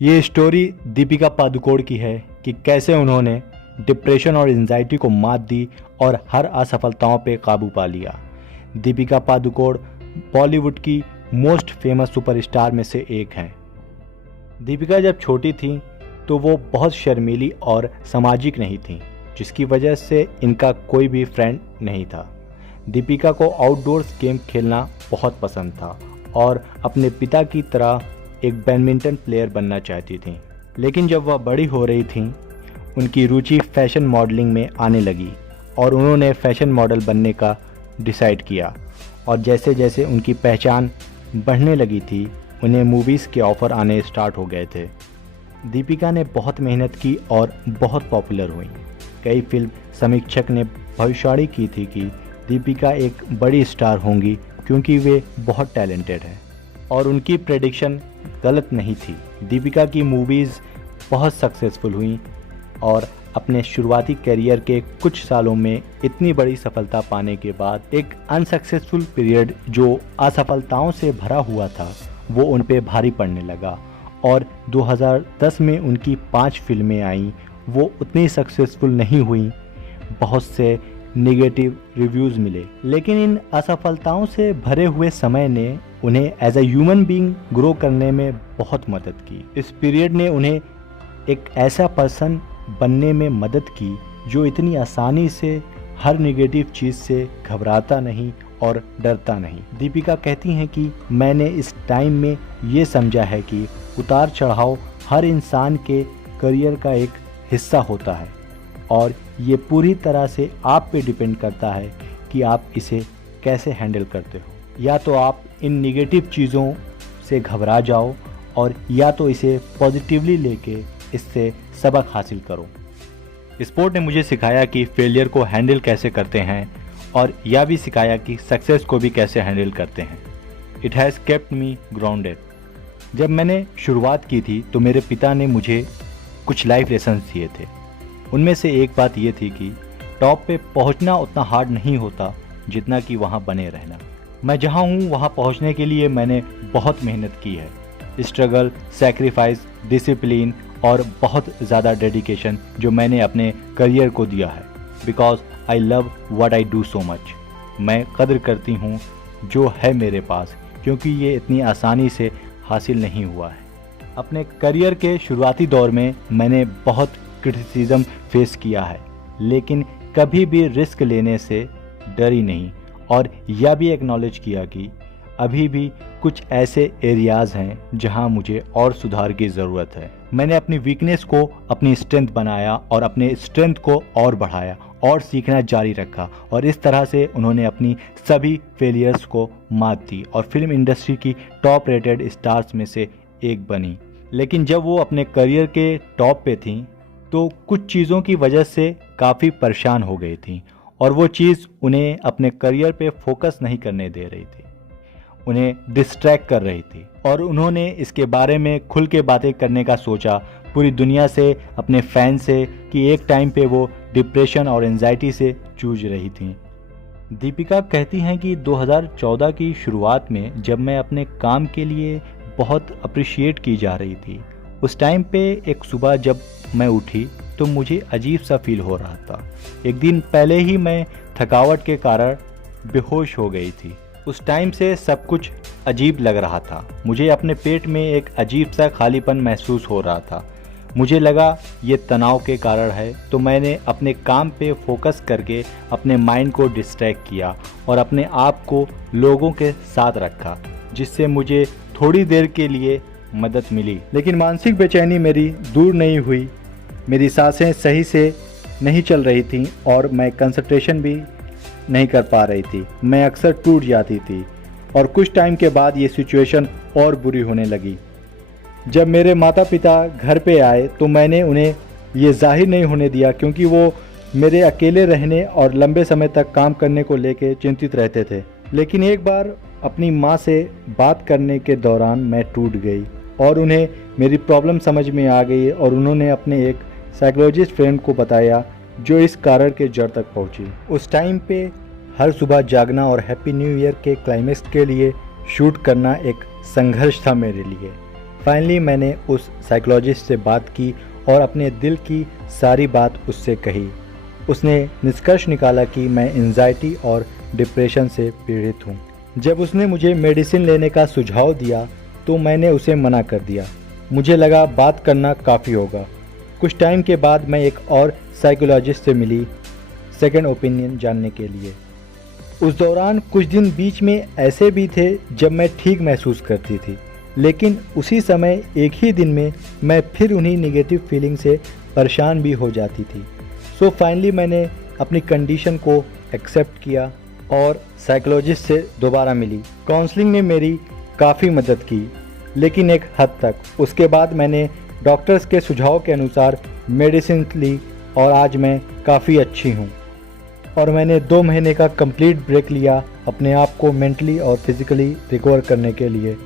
ये स्टोरी दीपिका पादुकोण की है कि कैसे उन्होंने डिप्रेशन और एंजाइटी को मात दी और हर असफलताओं पे काबू पा लिया। दीपिका पादुकोण बॉलीवुड की मोस्ट फेमस सुपरस्टार में से एक हैं। दीपिका जब छोटी थी तो वो बहुत शर्मीली और सामाजिक नहीं थी, जिसकी वजह से इनका कोई भी फ्रेंड नहीं था। दीपिका को आउटडोर्स गेम खेलना बहुत पसंद था और अपने पिता की तरह एक बैडमिंटन प्लेयर बनना चाहती थी। लेकिन जब वह बड़ी हो रही थी, उनकी रुचि फैशन मॉडलिंग में आने लगी और उन्होंने फैशन मॉडल बनने का डिसाइड किया। और जैसे जैसे उनकी पहचान बढ़ने लगी थी, उन्हें मूवीज़ के ऑफ़र आने स्टार्ट हो गए थे। दीपिका ने बहुत मेहनत की और बहुत पॉपुलर हुई। कई फिल्म समीक्षक ने भविष्यवाणी की थी कि दीपिका एक बड़ी स्टार होंगी क्योंकि वे बहुत टैलेंटेड हैं, और उनकी प्रेडिक्शन गलत नहीं थी। दीपिका की मूवीज़ बहुत सक्सेसफुल हुई और अपने शुरुआती करियर के कुछ सालों में इतनी बड़ी सफलता पाने के बाद एक अनसक्सेसफुल पीरियड जो असफलताओं से भरा हुआ था, वो उन पे भारी पड़ने लगा। और 2010 में उनकी 5 फिल्में आईं, वो उतनी सक्सेसफुल नहीं हुई, बहुत से नेगेटिव रिव्यूज़ मिले। लेकिन इन असफलताओं से भरे हुए समय ने उन्हें as a human being grow करने में बहुत मदद की। इस पीरियड ने उन्हें एक ऐसा पर्सन बनने में मदद की जो इतनी आसानी से हर नेगेटिव चीज़ से घबराता नहीं और डरता नहीं। दीपिका कहती हैं कि मैंने इस टाइम में ये समझा है कि उतार चढ़ाव हर इंसान के करियर का एक हिस्सा होता है और ये पूरी तरह से आप पे डिपेंड करता है कि आप इसे कैसे हैंडल करते हो। या तो आप इन नेगेटिव चीज़ों से घबरा जाओ और या तो इसे पॉजिटिवली लेके इससे सबक हासिल करो। स्पोर्ट ने मुझे सिखाया कि फेलियर को हैंडल कैसे करते हैं और यह भी सिखाया कि सक्सेस को भी कैसे हैंडल करते हैं। It has kept me grounded. जब मैंने शुरुआत की थी तो मेरे पिता ने मुझे कुछ लाइफ लेसन्स दिए थे। उनमें से एक बात ये थी कि टॉप पे पहुंचना उतना हार्ड नहीं होता जितना कि वहां बने रहना। मैं जहां हूं वहां पहुंचने के लिए मैंने बहुत मेहनत की है। स्ट्रगल, सैक्रिफाइस, डिसिप्लिन और बहुत ज़्यादा डेडिकेशन जो मैंने अपने करियर को दिया है। Because I love what I do so much. मैं कदर करती हूँ जो है मेरे पास, क्योंकि ये इतनी आसानी से हासिल नहीं हुआ है। अपने करियर के शुरुआती दौर में मैंने बहुत क्रिटिसिज्म फेस किया है, लेकिन कभी भी रिस्क लेने से डरी नहीं और यह भी एक्नॉलेज किया कि अभी भी कुछ ऐसे एरियाज़ हैं जहां मुझे और सुधार की ज़रूरत है। मैंने अपनी वीकनेस को अपनी स्ट्रेंथ बनाया और अपने स्ट्रेंथ को और बढ़ाया और सीखना जारी रखा, और इस तरह से उन्होंने अपनी सभी फेलियर्स को मात दी और फिल्म इंडस्ट्री की टॉप रेटेड स्टार्स में से एक बनी। लेकिन जब वो अपने करियर के टॉप पे थी तो कुछ चीज़ों की वजह से काफ़ी परेशान हो गई थी, और वो चीज़ उन्हें अपने करियर पे फोकस नहीं करने दे रही थी, उन्हें डिस्ट्रैक्ट कर रही थी। और उन्होंने इसके बारे में खुल के बातें करने का सोचा पूरी दुनिया से, अपने फैन से, कि एक टाइम पे वो डिप्रेशन और एंजाइटी से जूझ रही थी। दीपिका कहती हैं कि 2014 की शुरुआत में जब मैं अपने काम के लिए बहुत अप्रिशिएट की जा रही थी, उस टाइम पे एक सुबह जब मैं उठी तो मुझे अजीब सा फील हो रहा था। एक दिन पहले ही मैं थकावट के कारण बेहोश हो गई थी। उस टाइम से सब कुछ अजीब लग रहा था। मुझे अपने पेट में एक अजीब सा खालीपन महसूस हो रहा था। मुझे लगा ये तनाव के कारण है, तो मैंने अपने काम पे फोकस करके अपने माइंड को डिस्ट्रैक्ट किया और अपने आप को लोगों के साथ रखा, जिससे मुझे थोड़ी देर के लिए मदद मिली। लेकिन मानसिक बेचैनी मेरी दूर नहीं हुई। मेरी सांसें सही से नहीं चल रही थीं और मैं कंसंट्रेशन भी नहीं कर पा रही थी। मैं अक्सर टूट जाती थी और कुछ टाइम के बाद ये सिचुएशन और बुरी होने लगी। जब मेरे माता पिता घर पे आए तो मैंने उन्हें ये जाहिर नहीं होने दिया, क्योंकि वो मेरे अकेले रहने और लंबे समय तक काम करने को लेकर चिंतित रहते थे। लेकिन एक बार अपनी माँ से बात करने के दौरान मैं टूट गई और उन्हें मेरी प्रॉब्लम समझ में आ गई और उन्होंने अपने एक साइकोलॉजिस्ट फ्रेंड को बताया जो इस कारण के जड़ तक पहुंची। उस टाइम पे हर सुबह जागना और हैप्पी न्यू ईयर के क्लाइमेक्स के लिए शूट करना एक संघर्ष था मेरे लिए। फाइनली मैंने उस साइकोलॉजिस्ट से बात की और अपने दिल की सारी बात उससे कही। उसने निष्कर्ष निकाला कि मैं एंजाइटी और डिप्रेशन से पीड़ित हूँ। जब उसने मुझे मेडिसिन लेने का सुझाव दिया तो मैंने उसे मना कर दिया। मुझे लगा बात करना काफ़ी होगा। कुछ टाइम के बाद मैं एक और साइकोलॉजिस्ट से मिली सेकंड ओपिनियन जानने के लिए। उस दौरान कुछ दिन बीच में ऐसे भी थे जब मैं ठीक महसूस करती थी, लेकिन उसी समय एक ही दिन में मैं फिर उन्हीं नेगेटिव फीलिंग से परेशान भी हो जाती थी। सो फाइनली मैंने अपनी कंडीशन को एक्सेप्ट किया और साइकोलॉजिस्ट से दोबारा मिली। काउंसलिंग ने मेरी काफ़ी मदद की, लेकिन एक हद तक। उसके बाद मैंने डॉक्टर्स के सुझाव के अनुसार मेडिसिन ली और आज मैं काफ़ी अच्छी हूँ। और मैंने 2 महीने का कंप्लीट ब्रेक लिया अपने आप को मेंटली और फिज़िकली रिकवर करने के लिए।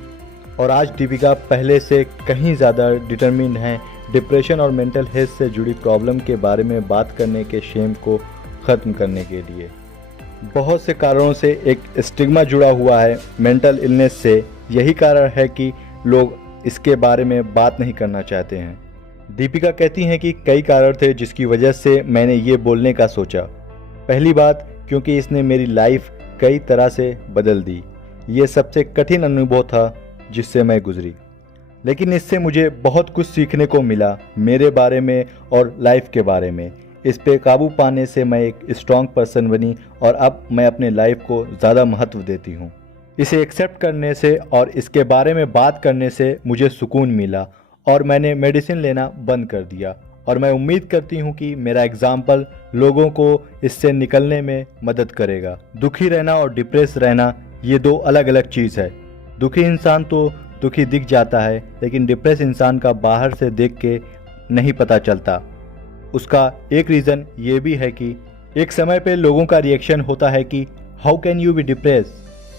और आज दीपिका पहले से कहीं ज़्यादा डिटरमिन्ड हैं डिप्रेशन और मेंटल हेल्थ से जुड़ी प्रॉब्लम के बारे में बात करने के शेम को ख़त्म करने के लिए। बहुत से कारणों से एक स्टिग्मा जुड़ा हुआ है मेंटल इलनेस से। यही कारण है कि लोग इसके बारे में बात नहीं करना चाहते हैं। दीपिका कहती हैं कि कई कारण थे जिसकी वजह से मैंने ये बोलने का सोचा। पहली बात, क्योंकि इसने मेरी लाइफ कई तरह से बदल दी। ये सबसे कठिन अनुभव था जिससे मैं गुजरी, लेकिन इससे मुझे बहुत कुछ सीखने को मिला मेरे बारे में और लाइफ के बारे में। इस पे काबू पाने से मैं एक स्ट्रॉन्ग पर्सन बनी और अब मैं अपने लाइफ को ज़्यादा महत्व देती हूँ। इसे एक्सेप्ट करने से और इसके बारे में बात करने से मुझे सुकून मिला और मैंने मेडिसिन लेना बंद कर दिया। और मैं उम्मीद करती हूँ कि मेरा एग्जाम्पल लोगों को इससे निकलने में मदद करेगा। दुखी रहना और डिप्रेस रहना ये 2 अलग अलग चीज़ है। दुखी इंसान तो दुखी दिख जाता है, लेकिन डिप्रेस इंसान का बाहर से देख के नहीं पता चलता। उसका एक रीज़न ये भी है कि एक समय पे लोगों का रिएक्शन होता है कि how can you B depress.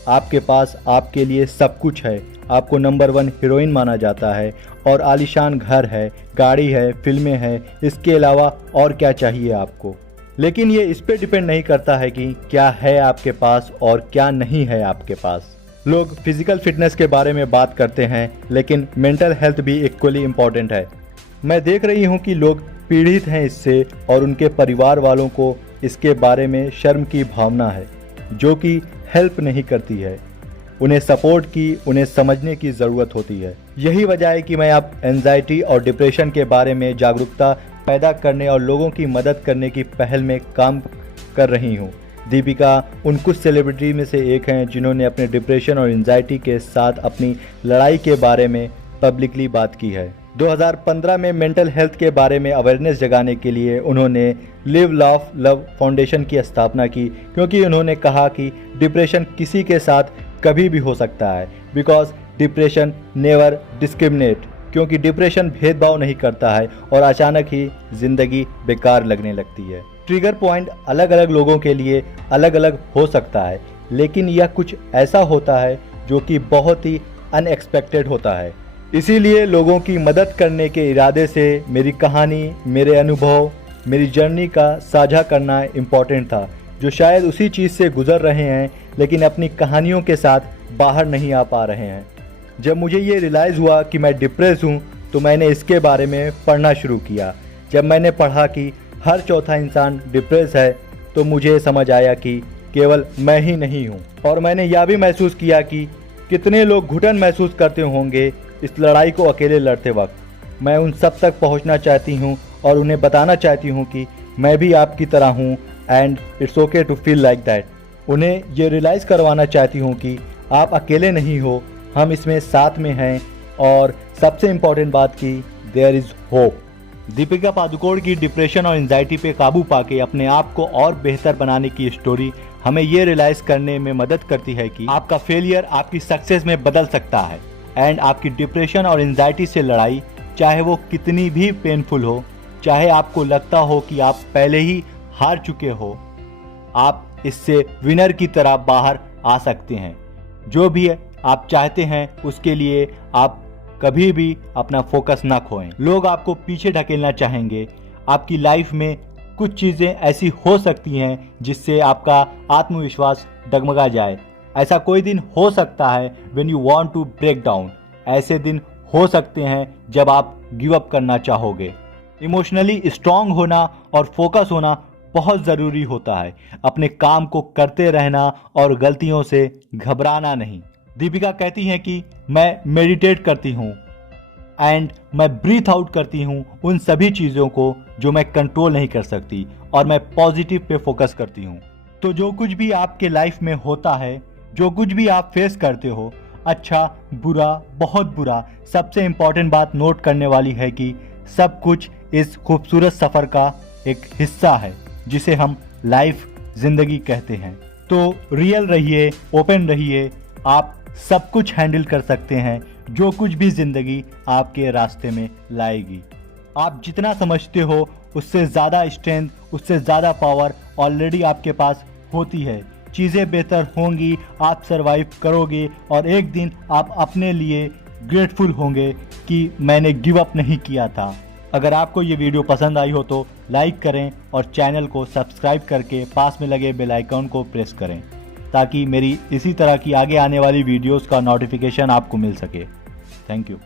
आपके पास आपके लिए सब कुछ है, आपको नंबर 1 हीरोइन माना जाता है और आलीशान घर है, गाड़ी है, फिल्में हैं, इसके अलावा और क्या चाहिए आपको। लेकिन ये इस पे डिपेंड नहीं करता है कि क्या है आपके पास और क्या नहीं है आपके पास। लोग फिजिकल फिटनेस के बारे में बात करते हैं, लेकिन मेंटल हेल्थ भी इक्वली इम्पॉर्टेंट है। मैं देख रही हूँ कि लोग पीड़ित हैं इससे और उनके परिवार वालों को इसके बारे में शर्म की भावना है, जो कि हेल्प नहीं करती है। उन्हें सपोर्ट की, उन्हें समझने की ज़रूरत होती है। यही वजह है कि मैं अब एंजाइटी और डिप्रेशन के बारे में जागरूकता पैदा करने और लोगों की मदद करने की पहल में काम कर रही हूँ। दीपिका उन कुछ सेलिब्रिटी में से एक हैं जिन्होंने अपने डिप्रेशन और एंजाइटी के साथ अपनी लड़ाई के बारे में पब्लिकली बात की है। 2015 में मेंटल हेल्थ के बारे में अवेयरनेस जगाने के लिए उन्होंने लिव लाफ लव फाउंडेशन की स्थापना की, क्योंकि उन्होंने कहा कि डिप्रेशन किसी के साथ कभी भी हो सकता है। बिकॉज डिप्रेशन नेवर डिस्क्रिमिनेट, क्योंकि डिप्रेशन भेदभाव नहीं करता है और अचानक ही ज़िंदगी बेकार लगने लगती है। ट्रिगर पॉइंट अलग अलग लोगों के लिए अलग अलग हो सकता है, लेकिन यह कुछ ऐसा होता है जो कि बहुत ही अनएक्सपेक्टेड होता है। इसीलिए लोगों की मदद करने के इरादे से मेरी कहानी, मेरे अनुभव, मेरी जर्नी का साझा करना इम्पॉर्टेंट था, जो शायद उसी चीज़ से गुजर रहे हैं लेकिन अपनी कहानियों के साथ बाहर नहीं आ पा रहे हैं। जब मुझे ये रियलाइज़ हुआ कि मैं डिप्रेस हूँ तो मैंने इसके बारे में पढ़ना शुरू किया। जब मैंने पढ़ा कि हर चौथा इंसान डिप्रेस है तो मुझे समझ आया कि केवल मैं ही नहीं हूँ। और मैंने यह भी महसूस किया कि कितने लोग घुटन महसूस करते होंगे इस लड़ाई को अकेले लड़ते वक्त। मैं उन सब तक पहुँचना चाहती हूँ और उन्हें बताना चाहती हूँ कि मैं भी आपकी तरह हूँ and it's okay to feel like that. उन्हें ये रियलाइज़ करवाना चाहती हूँ कि आप अकेले नहीं हो, हम इसमें साथ में हैं। और सबसे इम्पॉर्टेंट बात कि there is hope. Deepika Padukone की डिप्रेशन और एंजाइटी पे काबू पाके अपने आप को और बेहतर बनाने की स्टोरी हमें ये रियलाइज़ करने में मदद करती है कि आपका फेलियर आपकी सक्सेस में बदल सकता है। एंड आपकी डिप्रेशन और एंजाइटी से लड़ाई, चाहे वो कितनी भी पेनफुल हो, चाहे आपको लगता हो कि आप पहले ही हार चुके हो, आप इससे विनर की तरह बाहर आ सकते हैं। जो भी आप चाहते हैं उसके लिए आप कभी भी अपना फोकस ना खोएं। लोग आपको पीछे ढकेलना चाहेंगे। आपकी लाइफ में कुछ चीज़ें ऐसी हो सकती हैं जिससे आपका आत्मविश्वास डगमगा जाए। ऐसा कोई दिन हो सकता है when you want to break down. ऐसे दिन हो सकते हैं जब आप गिव अप करना चाहोगे। इमोशनली स्ट्रांग होना और फोकस होना बहुत ज़रूरी होता है। अपने काम को करते रहना और गलतियों से घबराना नहीं। दीपिका कहती हैं कि मैं मेडिटेट करती हूँ एंड मैं ब्रीथ आउट करती हूँ उन सभी चीज़ों को जो मैं कंट्रोल नहीं कर सकती, और मैं पॉजिटिव पे फोकस करती हूँ। तो जो कुछ भी आपके लाइफ में होता है, जो कुछ भी आप फेस करते हो, अच्छा बुरा बहुत बुरा, सबसे इम्पॉर्टेंट बात नोट करने वाली है कि सब कुछ इस खूबसूरत सफ़र का एक हिस्सा है जिसे हम लाइफ ज़िंदगी कहते हैं। तो रियल रहिए, ओपन रहिए, आप सब कुछ हैंडल कर सकते हैं जो कुछ भी ज़िंदगी आपके रास्ते में लाएगी। आप जितना समझते हो उससे ज़्यादा स्ट्रेंथ, उससे ज़्यादा पावर ऑलरेडी आपके पास होती है। चीज़ें बेहतर होंगी, आप सरवाइव करोगे और एक दिन आप अपने लिए ग्रेटफुल होंगे कि मैंने गिव अप नहीं किया था। अगर आपको ये वीडियो पसंद आई हो तो लाइक करें और चैनल को सब्सक्राइब करके पास में लगे बेल आइकन को प्रेस करें ताकि मेरी इसी तरह की आगे आने वाली वीडियोस का नोटिफिकेशन आपको मिल सके। Thank you.